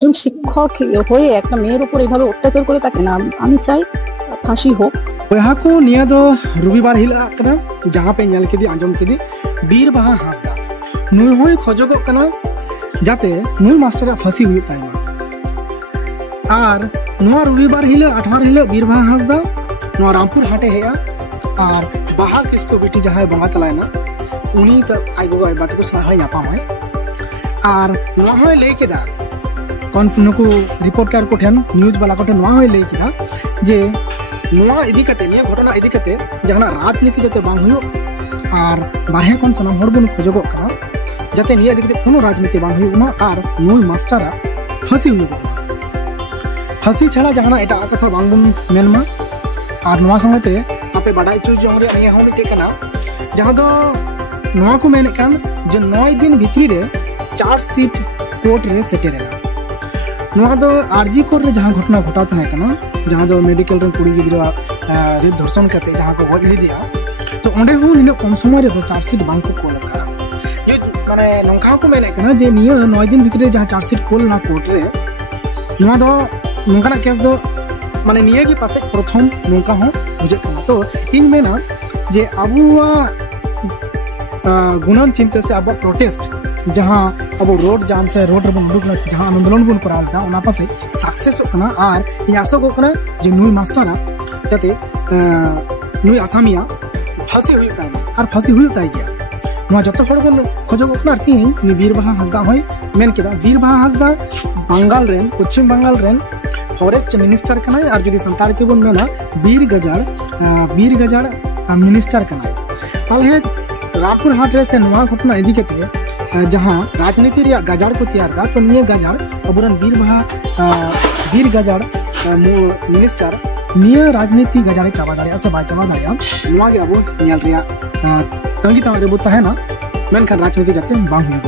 একজন শিক্ষক হয়ে একটা মেয়ের উপর এইভাবে অত্যাচার করে তাকে না, আমি চাই ফাঁসি হোক। यहाँ को निया दो रविवार हिला कना जहाँ पे नल केदी आंजम केदी बीर बाहा हासदा नुई होय खोजगो कना जाते नुई मास्टर फांसी हुई ताइमा आर नुआ रविवार हिला अठवार हिला बीर बाहा हासदा नुआ रामपुर हाटे हेया आर बाहा किसको बेटी जहाँ बंगा तलायना उनी तो आइगो बात को सहाय नापा है आर नुआ होय ले केदा कौन नुको रिपोर्टर को ठन न्यूज वाला को ठन नुआ होय ले केदा जे नुआ इदी कते निया घटना इदी कते जहाना राजनीति जाते बांग हुयो आर बारहे कोन सनम हर बन खोजगो कना जाते निया इदी कते कोनो राजनीति बांग हुयो ना आर नुई मास्टरा फांसी हुयो फांसी छाड़ा जहाना एटा कथा बांग बन मेनमा आर नुआ संगते आपे बाडाई चु जोंग रे निया हो मिटे कना जहां दो नुआ को मेने कान जे 9 दिन भितरी रे चार्ज सीट कोर्ट रे सेटेरेना नुआ दो आरजी कोर्ट रे जहां घटना घटा था कना जहां दो मेडिकल रे कुड़ी गिदरा रेप धर्षण करते जहां को गज लिदिया तो ओंडे हूं निनो कम समय रे तो चार्ज सीट बांग को कोल का ये माने नंखा को मेने कना जे नियो 9 दिन भितरे जहां चार्ज सीट कोल ना कोर्ट रे नुआ दो नंकाना केस दो माने निये की पासे प्रथम नंका हो बुझे कना तो इन मेना जे अबुआ गुणन चिंता से अब प्रोटेस्ट जहां अब रोड जाम से रोड रे बन उडुकना जहां आंदोलन बन कराल दा ओना पासे सक्सेस होकना आर इन आशा को कना जे नुई मास्टरा जाते नुई आसामिया फांसी हुई ताई आर फांसी हुई ताई गया नुआ जतो हड़ बन खोजो कोना ती नि बीरबाहा हासदा होय मेन केदा बीरबाहा हासदा बंगाल रेन पश्चिम बंगाल रेन फॉरेस्ट मिनिस्टर कना आर जदी संताल के बन मेना बीर गजाड़ मिनिस्टर कना ताले रामपुर हाट रे से नुआ घटना इदी केते जहां राजनीति रिया गजाड़ को तैयार था तो निये गजाड़ अबुरन बीर गजाड़ मिनिस्टर निये राजनीति गजाड़े चाबा दाड़िया से बाय चाबा दाड़िया नुआ गे अबु नियल रिया तंगी तामा रे बुता है ना मेनखान राजनीति जाते बांग हुई